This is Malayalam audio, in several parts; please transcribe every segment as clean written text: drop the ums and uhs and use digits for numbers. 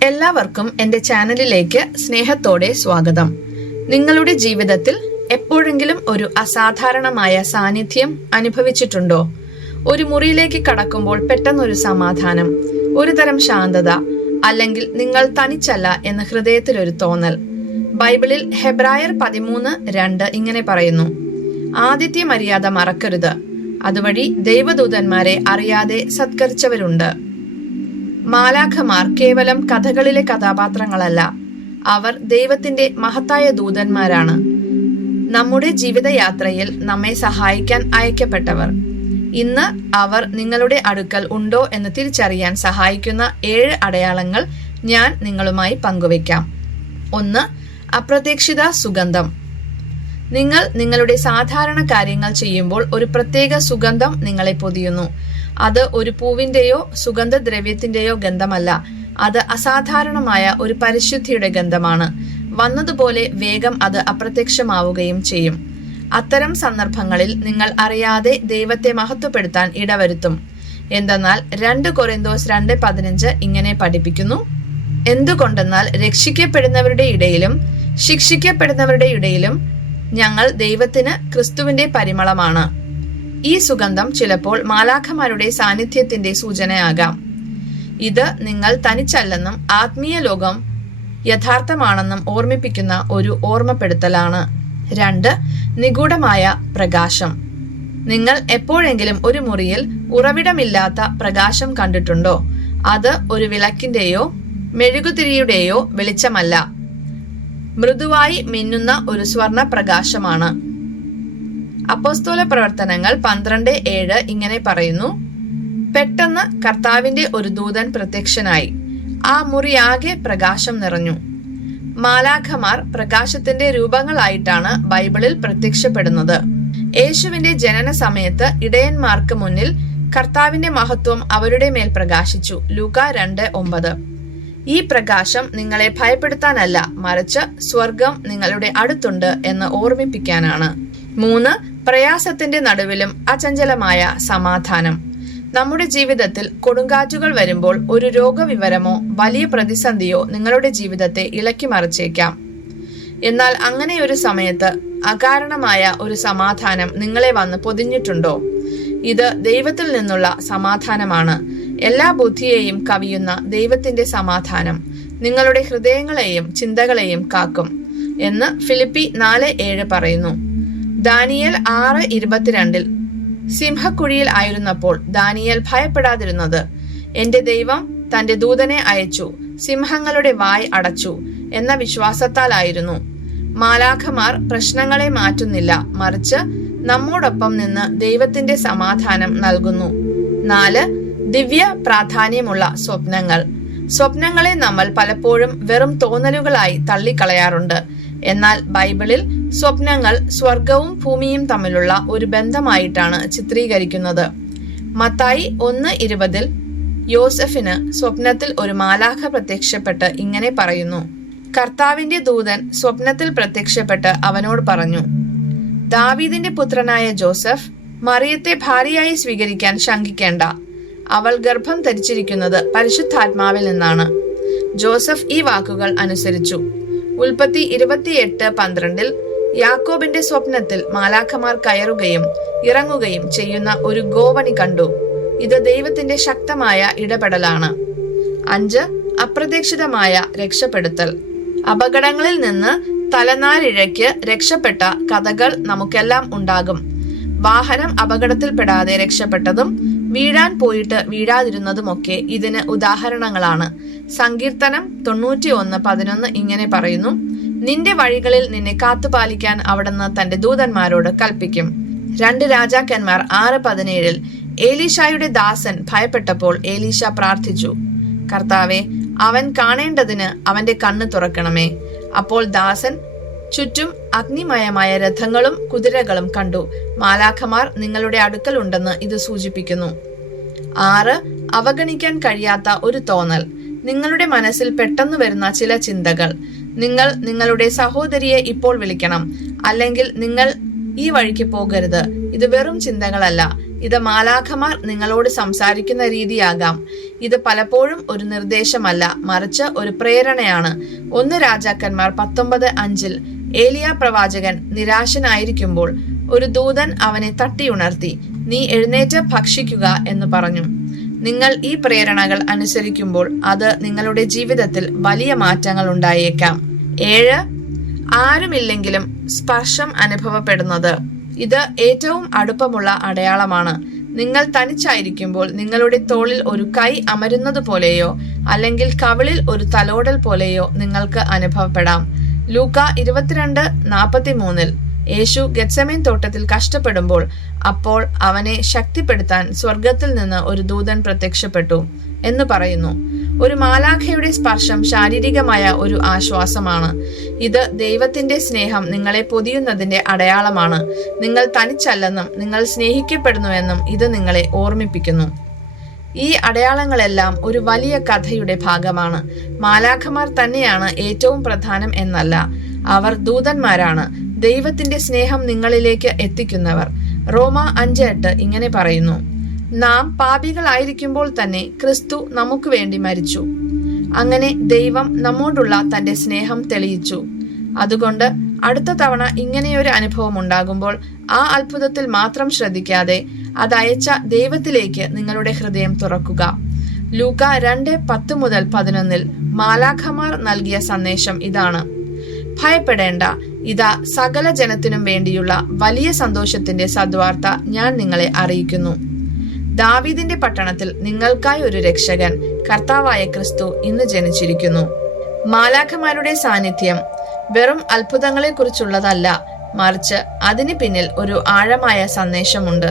എല്ലാവർക്കും എൻ്റെ ചാനലിലേക്ക് സ്നേഹത്തോടെ സ്വാഗതം. നിങ്ങളുടെ ജീവിതത്തിൽ എപ്പോഴെങ്കിലും ഒരു അസാധാരണമായ സാന്നിധ്യം അനുഭവിച്ചിട്ടുണ്ടോ? ഒരു മുറിയിലേക്ക് കടക്കുമ്പോൾ പെട്ടെന്നൊരു സമാധാനം, ഒരു തരം ശാന്തത, അല്ലെങ്കിൽ നിങ്ങൾ തനിച്ചല്ല എന്ന ഹൃദയത്തിലൊരു തോന്നൽ. ബൈബിളിൽ ഹെബ്രായർ 13:2 ഇങ്ങനെ പറയുന്നു: ആദിത്യ മര്യാദ മറക്കരുത്, അതുവഴി ദൈവദൂതന്മാരെ അറിയാതെ സത്കരിച്ചവരുണ്ട്. മാലാഖമാർ കേവലം കഥകളിലെ കഥാപാത്രങ്ങളല്ല, അവർ ദൈവത്തിന്റെ മഹത്തായ ദൂതന്മാരാണ്. നമ്മുടെ ജീവിതയാത്രയിൽ നമ്മെ സഹായിക്കാൻ അയക്കപ്പെട്ടവർ. ഇന്ന് അവർ നിങ്ങളുടെ അടുക്കൽ ഉണ്ടോ എന്ന് തിരിച്ചറിയാൻ സഹായിക്കുന്ന 7 അടയാളങ്ങൾ ഞാൻ നിങ്ങളുമായി പങ്കുവയ്ക്കാം. 1. അപ്രതീക്ഷിത സുഗന്ധം. നിങ്ങൾ നിങ്ങളുടെ സാധാരണ കാര്യങ്ങൾ ചെയ്യുമ്പോൾ ഒരു പ്രത്യേക സുഗന്ധം നിങ്ങളെ പൊതിയുന്നു. അത് ഒരു പൂവിന്റെയോ സുഗന്ധദ്രവ്യത്തിന്റെയോ ഗന്ധമല്ല, അത് അസാധാരണമായ ഒരു പരിശുദ്ധിയുടെ ഗന്ധമാണ്. വന്നതുപോലെ വേഗം അത് അപ്രത്യക്ഷമാവുകയും ചെയ്യും. അത്തരം സന്ദർഭങ്ങളിൽ നിങ്ങൾ അറിയാതെ ദൈവത്തെ മഹത്വപ്പെടുത്താൻ ഇടവരുത്തും. എന്തെന്നാൽ 2 കൊരിന്തോസ് 2:15 ഇങ്ങനെ പഠിപ്പിക്കുന്നു: എന്തുകൊണ്ടെന്നാൽ രക്ഷിക്കപ്പെടുന്നവരുടെ ഇടയിലും ശിക്ഷിക്കപ്പെടുന്നവരുടെ ഇടയിലും ഞങ്ങൾ ദൈവത്തിന് ക്രിസ്തുവിന്റെ പരിമളമാണ്. ഈ സുഗന്ധം ചിലപ്പോൾ മാലാഖമാരുടെ സാന്നിധ്യത്തിന്റെ സൂചനയാകാം. ഇത് നിങ്ങൾ തനിച്ചല്ലെന്നും ആത്മീയ ലോകം യഥാർത്ഥമാണെന്നും ഓർമ്മിപ്പിക്കുന്ന ഒരു ഓർമ്മപ്പെടുത്തലാണ്. 2. നിഗൂഢമായ പ്രകാശം. നിങ്ങൾ എപ്പോഴെങ്കിലും ഒരു മുറിയിൽ ഉറവിടമില്ലാത്ത പ്രകാശം കണ്ടിട്ടുണ്ടോ? അത് ഒരു വിളക്കിന്റെയോ മെഴുകുതിരിയുടെയോ വെളിച്ചമല്ല, മൃദുവായി മിന്നുന്ന ഒരു സ്വർണ പ്രകാശമാണ്. അപ്പോസ്തല പ്രവർത്തനങ്ങൾ 12:7 ഇങ്ങനെ പറയുന്നു: പെട്ടെന്ന് കർത്താവിന്റെ ഒരു ദൂതൻ പ്രത്യക്ഷനായി, ആ മുറിയാകെ പ്രകാശം നിറഞ്ഞു. മാലാഖമാർ പ്രകാശത്തിന്റെ രൂപങ്ങളായിട്ടാണ് ബൈബിളിൽ പ്രത്യക്ഷപ്പെടുന്നത്. യേശുവിന്റെ ജനന സമയത്ത് ഇടയന്മാർക്ക് മുന്നിൽ കർത്താവിന്റെ മഹത്വം അവരുടെ മേൽ പ്രകാശിച്ചു. ലൂക്കാ 2:9. ഈ പ്രകാശം നിങ്ങളെ ഭയപ്പെടുത്താനല്ല, മറിച്ച് സ്വർഗം നിങ്ങളുടെ അടുത്തുണ്ട് എന്ന് ഓർമ്മിപ്പിക്കാനാണ്. 3. പ്രയാസത്തിന്റെ നടുവിലും അചഞ്ചലമായ സമാധാനം. നമ്മുടെ ജീവിതത്തിൽ കൊടുങ്കാറ്റുകൾ വരുമ്പോൾ ഒരു രോഗവിവരമോ വലിയ പ്രതിസന്ധിയോ നിങ്ങളുടെ ജീവിതത്തെ ഇളക്കി മറിച്ചേക്കാം. എന്നാൽ അങ്ങനെ ഒരു സമയത്ത് അകാരണമായ ഒരു സമാധാനം നിങ്ങളെ വന്ന് പൊതിഞ്ഞിട്ടുണ്ടോ? ഇത് ദൈവത്തിൽ നിന്നുള്ള സമാധാനമാണ്. എല്ലാ ബുദ്ധിയെയും കവിയുന്ന ദൈവത്തിന്റെ സമാധാനം നിങ്ങളുടെ ഹൃദയങ്ങളെയും ചിന്തകളെയും കാക്കും എന്ന് ഫിലിപ്പി 4:7 പറയുന്നു. ദാനിയേൽ 6:22 സിംഹക്കുഴിയിൽ ആയിരുന്നപ്പോൾ ദാനിയേൽ ഭയപ്പെടാതിരുന്നത് എന്റെ ദൈവം തന്റെ ദൂതനെ അയച്ചു, സിംഹങ്ങളുടെ വായ് അടച്ചു എന്ന വിശ്വാസത്താലായിരുന്നു. മാലാഖമാർ പ്രശ്നങ്ങളെ മാറ്റുന്നില്ല, മറിച്ച് നമ്മോടൊപ്പം നിന്ന് ദൈവത്തിന്റെ സമാധാനം നൽകുന്നു. 4. ദിവ്യ പ്രാധാന്യമുള്ള സ്വപ്നങ്ങൾ. സ്വപ്നങ്ങളെ നമ്മൾ പലപ്പോഴും വെറും തോന്നലുകളായി തള്ളിക്കളയാറുണ്ട്. എന്നാൽ ബൈബിളിൽ സ്വപ്നങ്ങൾ സ്വർഗവും ഭൂമിയും തമ്മിലുള്ള ഒരു ബന്ധമായിട്ടാണ് ചിത്രീകരിക്കുന്നത്. മത്തായി 1:20 യോസഫിന് സ്വപ്നത്തിൽ ഒരു മാലാഖ പ്രത്യക്ഷപ്പെട്ട് ഇങ്ങനെ പറയുന്നു: കർത്താവിന്റെ ദൂതൻ സ്വപ്നത്തിൽ പ്രത്യക്ഷപ്പെട്ട് അവനോട് പറഞ്ഞു, ദാവീദിന്റെ പുത്രനായ ജോസഫ്, മറിയത്തെ ഭാര്യയായി സ്വീകരിക്കാൻ ശങ്കിക്കേണ്ട. അവൾ ഗർഭം ധരിച്ചിരിക്കുന്നത് പരിശുദ്ധാത്മാവിൽ നിന്നാണ്. ജോസഫ് ഈ വാക്കുകൾ അനുസരിച്ചു. ഉൽപ്പത്തി 28:12 യാക്കോബിന്റെ സ്വപ്നത്തിൽ മാലാഖമാർ കയറുകയും ഇറങ്ങുകയും ചെയ്യുന്ന ഒരു ഗോവണി കണ്ടു. ഇത് ദൈവത്തിന്റെ ശക്തമായ ഇടപെടലാണ്. 5. അപ്രതീക്ഷിതമായ രക്ഷപ്പെടുത്തൽ. അപകടങ്ങളിൽ നിന്ന് തലനാരിഴയ്ക്ക് രക്ഷപ്പെട്ട കഥകൾ നമുക്കെല്ലാം ഉണ്ടാകും. വാഹനം അപകടത്തിൽപ്പെടാതെ രക്ഷപ്പെട്ടതും വീഴാൻ പോയിട്ട് വീഴാതിരുന്നതുമൊക്കെ ഇതിന് ഉദാഹരണങ്ങളാണ്. സങ്കീർത്തനം 91:11 ഇങ്ങനെ പറയുന്നു: നിന്റെ വഴികളിൽ നിന്നെ കാത്തുപാലിക്കാൻ അവിടുന്ന് തന്റെ ദൂതന്മാരോട് കൽപ്പിക്കും. 2 രാജാക്കന്മാർ 6:17 ഏലീശായുടെ ദാസൻ ഭയപ്പെട്ടപ്പോൾ ഏലീശ പ്രാർത്ഥിച്ചു, കർത്താവെ, അവൻ കാണേണ്ടതിന് അവന്റെ കണ്ണ് തുറക്കണമേ. അപ്പോൾ ദാസൻ ചുറ്റും അഗ്നിമയമായ രഥങ്ങളും കുതിരകളും കണ്ടു. മാലാഖമാർ നിങ്ങളുടെ അടുക്കൽ ഉണ്ടെന്ന് ഇത് സൂചിപ്പിക്കുന്നു. 6. അവഗണിക്കാൻ കഴിയാത്ത ഒരു തോന്നൽ. നിങ്ങളുടെ മനസ്സിൽ പെട്ടെന്ന് വരുന്ന ചില ചിന്തകൾ. നിങ്ങൾ നിങ്ങളുടെ സഹോദരിയെ ഇപ്പോൾ വിളിക്കണം, അല്ലെങ്കിൽ നിങ്ങൾ ഈ വഴിക്ക് പോകരുത്. ഇത് വെറും ചിന്തകളല്ല, ഇത് മാലാഖമാർ നിങ്ങളോട് സംസാരിക്കുന്ന രീതിയാകാം. ഇത് പലപ്പോഴും ഒരു നിർദ്ദേശമല്ല, മറിച്ച് ഒരു പ്രേരണയാണ്. 1 രാജാക്കന്മാർ 19:5 ഏലിയ പ്രവാചകൻ നിരാശനായിരിക്കുമ്പോൾ ഒരു ദൂതൻ അവനെ തട്ടിയുണർത്തി, നീ എഴുന്നേറ്റ് ഭക്ഷിക്കുക എന്ന് പറഞ്ഞു. നിങ്ങൾ ഈ പ്രേരണകൾ അനുസരിക്കുമ്പോൾ അത് നിങ്ങളുടെ ജീവിതത്തിൽ വലിയ മാറ്റങ്ങൾ ഉണ്ടായേക്കാം. 7 ആരുമില്ലെങ്കിലും സ്പർശം അനുഭവപ്പെടുന്നത്. ഇത് ഏറ്റവും അടുപ്പമുള്ള അടയാളമാണ്. നിങ്ങൾ തനിച്ചായിരിക്കുമ്പോൾ നിങ്ങളുടെ തോളിൽ ഒരു കൈ അമരുന്നത് പോലെയോ അല്ലെങ്കിൽ കവിളിൽ ഒരു തലോടൽ പോലെയോ നിങ്ങൾക്ക് അനുഭവപ്പെടാം. ലൂക്ക 22:43 യേശു ഗെത്സമേൻ തോട്ടത്തിൽ കഷ്ടപ്പെടുമ്പോൾ അപ്പോൾ അവനെ ശക്തിപ്പെടുത്താൻ സ്വർഗത്തിൽ നിന്ന് ഒരു ദൂതൻ പ്രത്യക്ഷപ്പെട്ടു എന്ന് പറയുന്നു. ഒരു മാലാഖയുടെ സ്പർശം ശാരീരികമായ ഒരു ആശ്വാസമാണ്. ഇത് ദൈവത്തിന്റെ സ്നേഹം നിങ്ങളെ പൊതിയുന്നതിന്റെ അടയാളമാണ്. നിങ്ങൾ തനിച്ചല്ലെന്നും നിങ്ങൾ സ്നേഹിക്കപ്പെടുന്നുവെന്നും ഇത് നിങ്ങളെ ഓർമ്മിപ്പിക്കുന്നു. ഈ അടയാളങ്ങളെല്ലാം ഒരു വലിയ കഥയുടെ ഭാഗമാണ്. മാലാഖമാർ തന്നെയാണ് ഏറ്റവും പ്രധാനം എന്നല്ല, അവർ ദൂതന്മാരാണ്, ദൈവത്തിന്റെ സ്നേഹം നിങ്ങളിലേക്ക് എത്തിക്കുന്നവർ. റോമ 5:8 ഇങ്ങനെ പറയുന്നു, നാം പാപികളായിരിക്കുമ്പോൾ തന്നെ ക്രിസ്തു നമുക്ക് വേണ്ടി മരിച്ചു. അങ്ങനെ ദൈവം നമ്മോടുള്ള തന്റെ സ്നേഹം തെളിയിച്ചു. അതുകൊണ്ട് അടുത്ത തവണ ഇങ്ങനെയൊരു അനുഭവം ഉണ്ടാകുമ്പോൾ ആ അത്ഭുതത്തിൽ മാത്രം ശ്രദ്ധിക്കാതെ അതയച്ച ദൈവത്തിലേക്ക് നിങ്ങളുടെ ഹൃദയം തുറക്കുക. ലൂക്ക 2:10-11 മാലാഖമാർ നൽകിയ സന്ദേശം ഇതാണ്: ഭയപ്പെടേണ്ട, ഇതാ സകല ജനത്തിനും വേണ്ടിയുള്ള വലിയ സന്തോഷത്തിന്റെ സദ്വാർത്ത ഞാൻ നിങ്ങളെ അറിയിക്കുന്നു. ദാവീദിന്റെ പട്ടണത്തിൽ നിങ്ങൾക്കായി ഒരു രക്ഷകൻ, കർത്താവായ ക്രിസ്തു ഇന്ന് ജനിച്ചിരിക്കുന്നു. മാലാഖമാരുടെ സാന്നിധ്യം വെറും അത്ഭുതങ്ങളെ കുറിച്ചുള്ളതല്ല, മറിച്ച് അതിന് പിന്നിൽ ഒരു ആഴമായ സന്ദേശമുണ്ട്.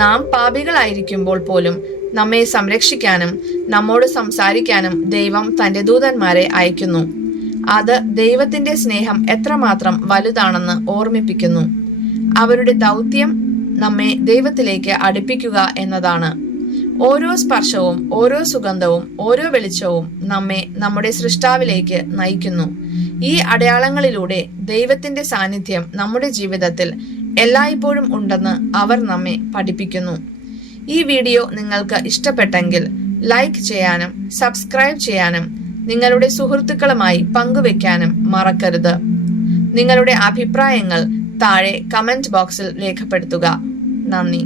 നാം പാപികളായിരിക്കുമ്പോൾ പോലും നമ്മെ സംരക്ഷിക്കാനും നമ്മോട് സംസാരിക്കാനും ദൈവം തന്റെ ദൂതന്മാരെ അയക്കുന്നു. അത് ദൈവത്തിന്റെ സ്നേഹം എത്രമാത്രം വലുതാണെന്ന് ഓർമ്മിപ്പിക്കുന്നു. അവരുടെ ദൗത്യം നമ്മെ ദൈവത്തിലേക്ക് അടുപ്പിക്കുക എന്നതാണ്. ഓരോ സ്പർശവും, ഓരോ സുഗന്ധവും, ഓരോ വെളിച്ചവും നമ്മെ നമ്മുടെ സൃഷ്ടാവിലേക്ക് നയിക്കുന്നു. ഈ അടയാളങ്ങളിലൂടെ ദൈവത്തിന്റെ സാന്നിധ്യം നമ്മുടെ ജീവിതത്തിൽ എല്ലായ്പ്പോഴും ഉണ്ടെന്ന് അവർ നമ്മെ പഠിപ്പിക്കുന്നു. ഈ വീഡിയോ നിങ്ങൾക്ക് ഇഷ്ടപ്പെട്ടെങ്കിൽ ലൈക്ക് ചെയ്യാനും സബ്സ്ക്രൈബ് ചെയ്യാനും നിങ്ങളുടെ സുഹൃത്തുക്കളുമായി പങ്കുവെക്കാനും മറക്കരുത്. നിങ്ങളുടെ അഭിപ്രായങ്ങൾ താഴെ കമന്റ് ബോക്സിൽ രേഖപ്പെടുത്തുക. നന്ദി.